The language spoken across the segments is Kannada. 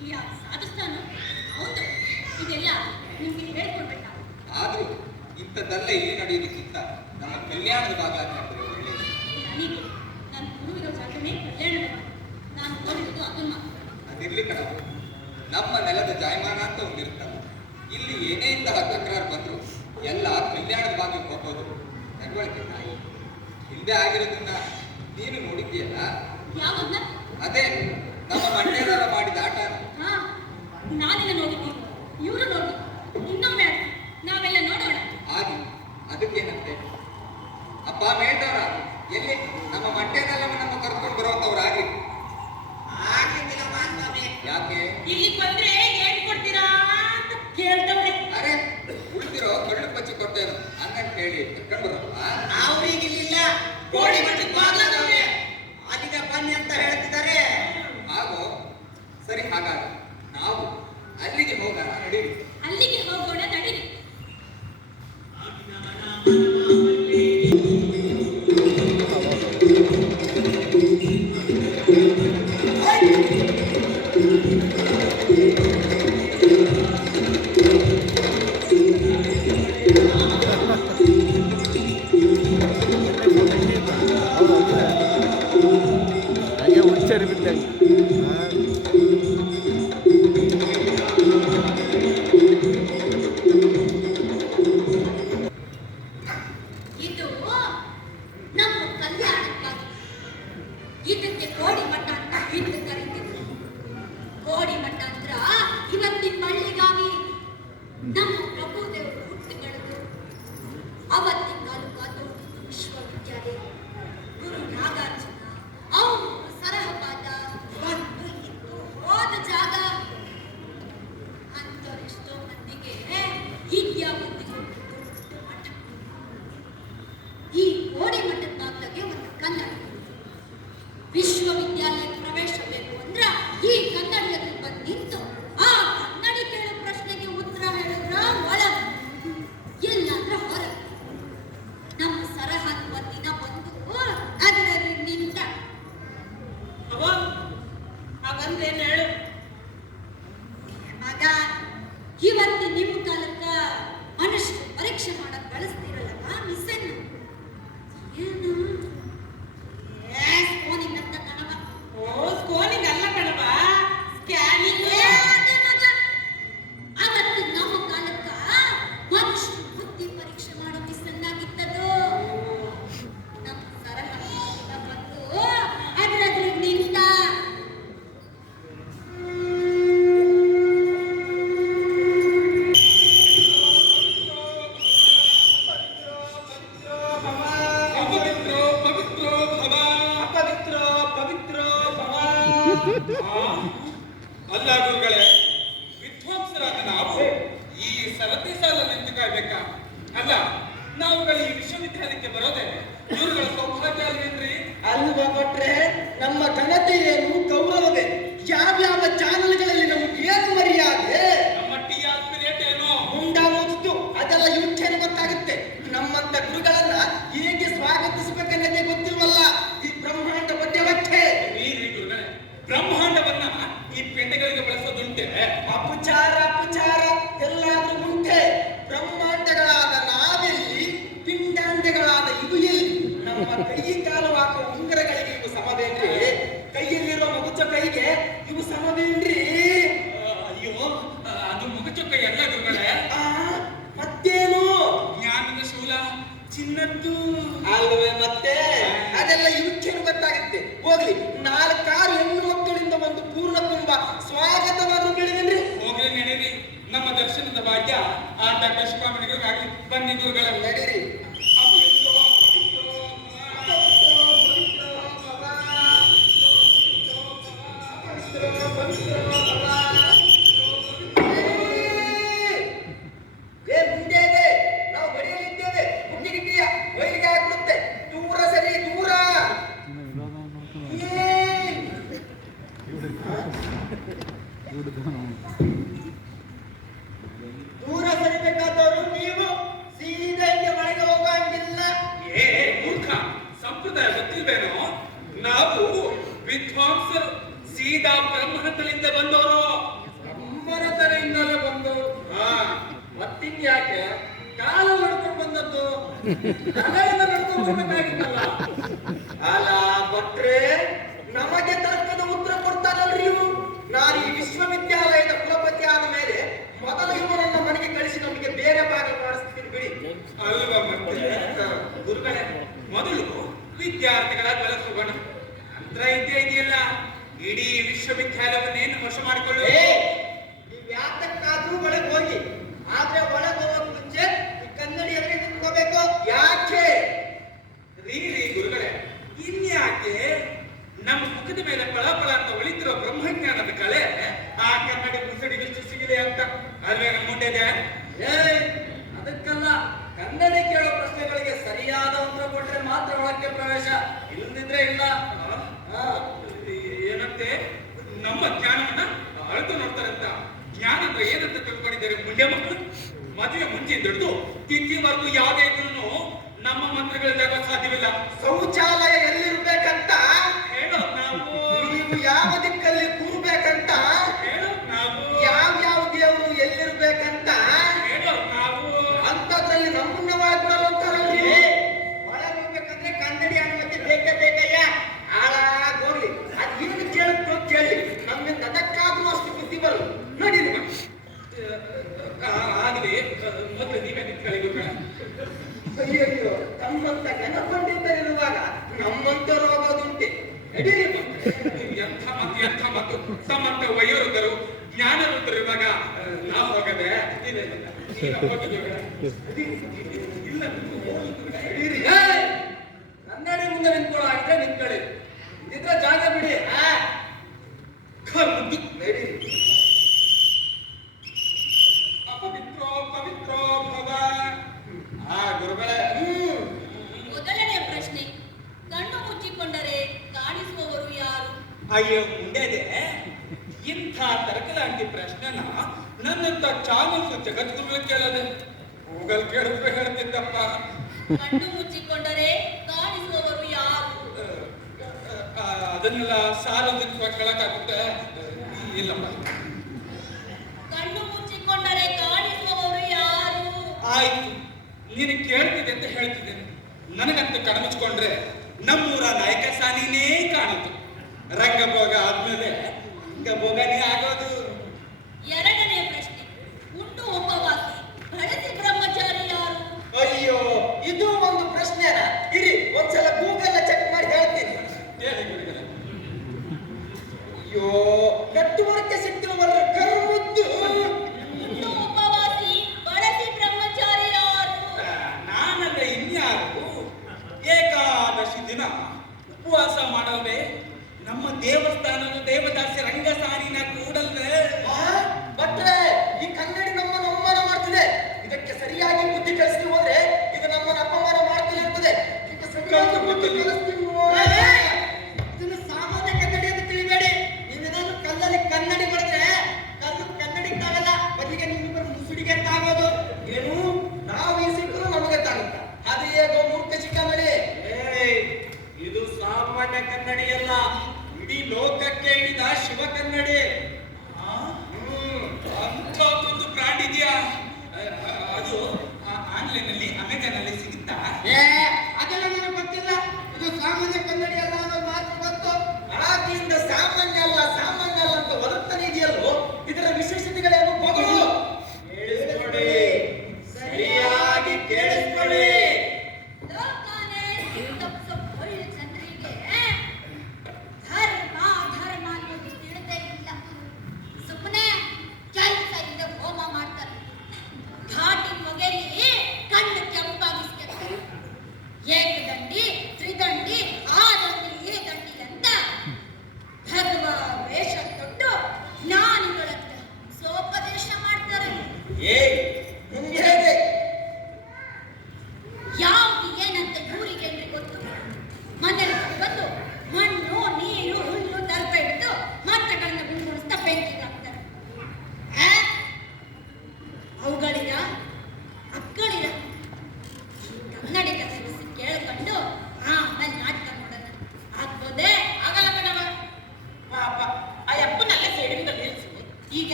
ಇಲ್ಲ ಸಾಧಿಸ್ತಾನು ಹೌದು. ಇದೆಲ್ಲ ನಿಮ್ಗೆ ಹೇಳ್ಕೊಡ್ಬೇಕ? ಆದ್ರೂ ಇಂಥದ್ದೆಲ್ಲ ಇಲ್ಲಿ ನಡೆಯೋದಕ್ಕಿಂತ ನಮ್ಮ ಕಲ್ಯಾಣದ ಭಾಗ ನನಗೆ ನಾನು ಸಾಧನೆ ಕಲ್ಯಾಣದ ನಾನು ಓದಿರೋದು ಅದನ್ನ ನಮ್ಮ ನೆಲದ ಜಾಯಮಾನ ಅಂತ ಇಲ್ಲಿ ಏನೇ ಇಂತಹ ತಕರಾರು ಬಂದ್ರು ಎಲ್ಲ ಕಲ್ಯಾಣದ ಭಾಗಕ್ಕೆ ಹೋಗೋದು ನಡವಳಿಕೆ ತಾಯಿ. ಹಿಂದೆ ಆಗಿರೋದನ್ನ ನೀನು ನೋಡಿದ್ದೀಯಲ್ಲ? ಯಾವಾಗ? ಅದೇ. ನಮ್ಮ ಮಂಡ್ಯದಲ್ಲ ಮಾಡಿದ ಆಟ ಹಾ ನಾನಿನ ನೋಡಿದ್ದು ಇವರು ನೋಡಿ ಇನ್ನೊಮ್ಮೆ ನಾವೆಲ್ಲ ನೋಡೋಣ. ಹಾಗೆ ಅದಕ್ಕೇನಂತೆ ಅಪ್ಪ ಮೇಲ್ದವ್ರ ಎಲ್ಲಿ? ನಮ್ಮ ಮಂಡ್ಯದಲ್ಲ ನಮ್ಮ ಕರ್ಕೊಂಡು ಬರುವಂತವ್ರು ಆಗ್ಲಿ. ಆಗಿದ್ದಿಲ್ಲ ಮಾಸ್ವಾಮಿ ಯಾಕೆ? ಇಲ್ಲಿ ಬಂದ್ರೆ ಏನ್ ಕೊಡ್ತೀರಾ ಅಂತ ಕೇಳ್ತವ್ರೆ. ಅರೆ ಉಳಿದಿರೋ ಕಳ್ಳು ಪಚ್ಚಿ ಕೊಡ್ತೇನೆ. ಹಂಗಂತ ಹೇಳಿ ಕರ್ಕೊಂಡು ಬರೋಪ್ಪ ಅವ್ರಿಗಿಲ್ಲ ಗೋಳಿ ಮಟ್ಟಿ ಬಾಗ್ಲಾದವ್ರೆ ಅಲ್ಲಿಗೆ ಬನ್ನಿ ಅಂತ ಹೇಳ್ತಿದ್ದಾರೆ. ಸರಿ ಹಾಗಾಗಿ ನಾವು ಓಡಿ ಮಟ್ಟ ಹತ್ರ ಇವತ್ತಿನ ಬಳ್ಳಿಗಾವಿ ನಮ್ಮ kita gurukan 誰のこと褒めてあげたら。ಕನ್ನಡಿ ಮೇಲೆ ಪಳಪಳ ಅಂತ ಒಳಿತಿರೋ ಬ್ರಹ್ಮಜ್ಞಾನದ ಕಲೆ, ಆ ಕನ್ನಡಿ ಮುಸುಡಿಗಿಷ್ಟು ಸಿಗಿದೆ ಅಂತ. ಅಲ್ವೇ ಮುಂಡೆದೆ ಏ, ಅದಕ್ಕಲ್ಲ. ಕನ್ನಡ ಕೇಳೋ ಪ್ರಶ್ನೆಗಳಿಗೆ ಸರಿಯಾದ ಉತ್ತರ ಕೊಟ್ರೆ ಮಾತ್ರ ಒಳಕ್ಕೆ ಪ್ರವೇಶ. ಇಲ್ಲದಿದ್ರೆ ಇಲ್ಲ. ಏನಂತೆ? ನಮ್ಮ ಜ್ಞಾನವನ್ನ ಅಳದು ನೋಡ್ತಾರಂತ. ಜ್ಞಾನ ಏನಂತ ತಿಳ್ಕೊಂಡಿದ್ದಾರೆ ಮುಂದೆ ಮಕ್ಕಳು ಮದುವೆ ಮುಂಚೆ ಹಿಡಿದು ತಿಥಿವರೆಗೂ ಯಾವುದೇ ಆಗಲಿ ಮೊದಲು ನೀವೇ ನಿಂತ್ಕೊಳ್ಳಿ ಅಯ್ಯೋ ತಮ್ಮಂತ ನೆನಪಂಡಿದ್ದರಿರುವಾಗ ನಮ್ಮಂತ ರೋಗದುಂಟೆ. ಎಂಥ ಮತ್ತು ಎಂಥ ಮತ್ತು ತಮ್ಮಂತ ವಯೋವೃದ್ಧರು ಜ್ಞಾನವಂತರಿರುವಾಗ ನಾವು ಹೋಗದೆ ಇಲ್ಲ ಕನ್ನಡಿ ಮುಂದೆ ನಿಂತ್ಕೊಳ್ಳೋ ಆಗಿದ್ರೆ ನಿಂತ್ಕೊಳ್ಳಿ. ಇದ್ರ ಜಾಗ ಬಿಡಿ. ಮುದ್ದು ನಡಿ ಅಯ್ಯೋ ಇದೆ ಇಂಥ ತರಕದಾಂಟಿ ಪ್ರಶ್ನೆನ ನನ್ನಂತ ಚಾಮುಂದು ಜಗದ್ಗುರುಗಳು ಕೇಳದೆ? ಗೂಗಲ್ ಕೇಳಿದ್ರು ಹೇಳ್ತಿದ್ದಪ್ಪ. ಕಣ್ಣು ಮುಚ್ಚಿಕೊಂಡರೆ ಕಾಣಿಸುವವರು ಯಾರು? ಅದನ್ನೆಲ್ಲ ಸಾರ್ವಜನಿಕವಾಗಿ ಕೇಳಕ್ಕಾಗುತ್ತೆ. ಇಲ್ಲಪ್ಪ. ಕಣ್ಣು ಮುಚ್ಚಿಕೊಂಡರೆ ಕಾಣಿಸುವವರು ಯಾರು? ಆಯ್ತು. ನೀನು ಕೇಳ್ತಿದೆ ಅಂತ ಹೇಳ್ತಿದ್ದೇನೆ. ನನಗಂತೂ ಕಣ್ಣು ಮುಚ್ಚಿಕೊಂಡ್ರೆ ನಮ್ಮೂರ ನಾಯಕ ಸಾನಿನೇ ಕಾಣಿತು ರಂಗಭೋಗ ಆದ್ಮೇಲೆ ರಂಗಭೋಗನೇ ಆಗೋದು. ಎರಡನೇ ಪ್ರಶ್ನೆ ಉಂಡು ಉಪವಾಸಿ ಬಳಸಿ ಬ್ರಹ್ಮಚಾರಿ ಯಾರು? ಅಯ್ಯೋ ಇದು ಒಂದು ಪ್ರಶ್ನೆ ಇರಿ ಒಂದ್ಸಲ ಗೂಗಲ್ ಚೆಕ್ ಮಾಡಿ ಹೇಳ್ತೀನಿ. ಅಯ್ಯೋ ನೆಟ್ವರ್ಕ್ Thank you.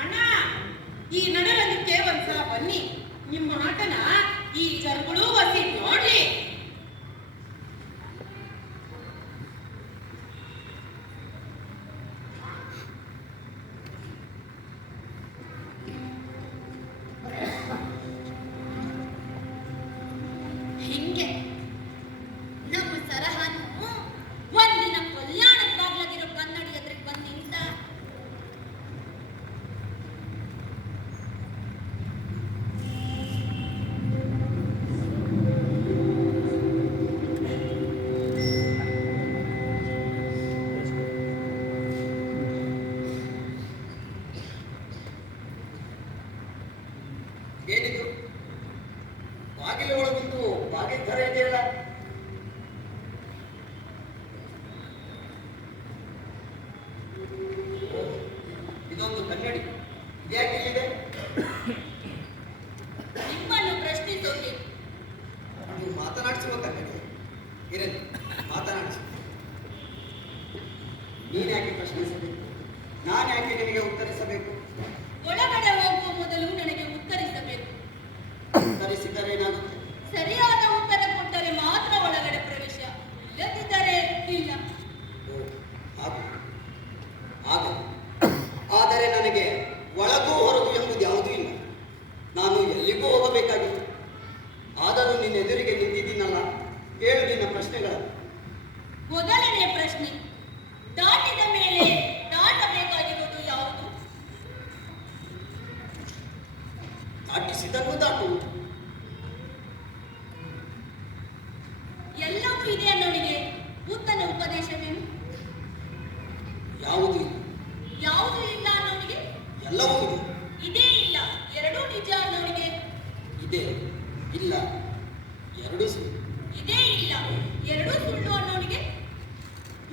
ಅಣ್ಣ ಈ ನಡವಳಿಕೆ ಒಂದ್ಸ ಬನ್ನಿ. ನಿಮ್ಮ ಆಟನ ಈ ಜರ್ಗಳು ಒಸಿ ನೋಡ್ಲಿ. কিন্তু ಪಾಕಿಸ್ತಾನ ಇದೆಯಲ್ಲ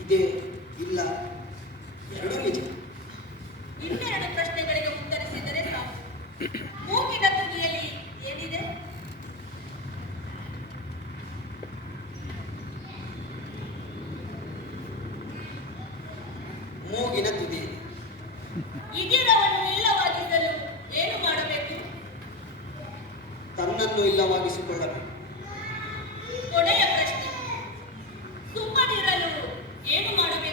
ಇದೆ ಇಲ್ಲ. ಎರಡೂ ನಿಜ ಇನ್ನೆರಡು ಪ್ರಶ್ನೆಗಳಿಗೆ ಉತ್ತರಿಸಿದರೆ ಮೂಗಿನ ತುದಿಯಲ್ಲಿ ಏನಿದೆ? ಮೂಗಿನ ತುದಿ. ಇದಿರವನ್ನು ಇಲ್ಲವಾಗಿಸಲು ಏನು ಮಾಡಬೇಕು? ತನ್ನನ್ನು ಇಲ್ಲವಾಗಿಸಿಕೊಳ್ಳಬೇಕು. ಕೊನೆಯ ಏನು ಮಾಡಬೇಕು?